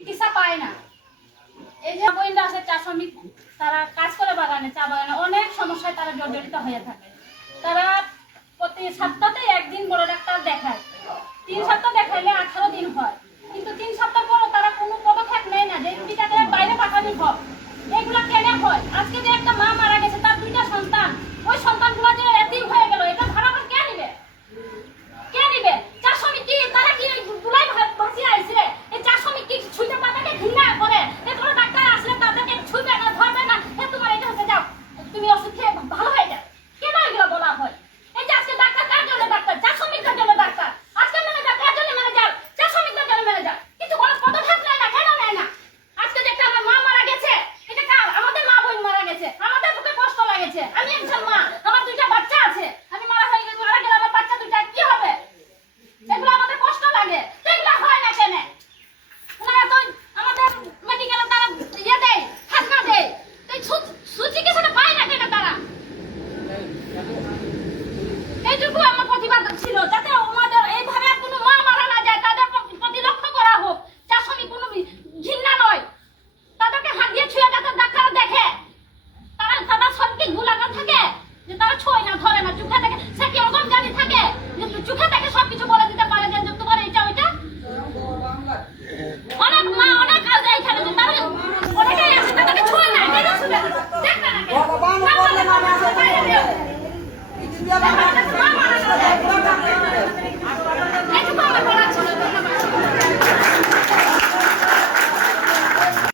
চিকিৎসা পায় না। এই যে বোনরা আছে চা শ্রমিক, তারা কাজ করে বাগানে, চা বাগানে অনেক সমস্যায় তারা জর্জরিত হয়ে থাকে। তারা প্রতি সপ্তাহে একদিন বড় ডাক্তার দেখায়, 3 সপ্তাহ দেখাইলে 18 দিন হয়, কিন্তু 3 সপ্তাহ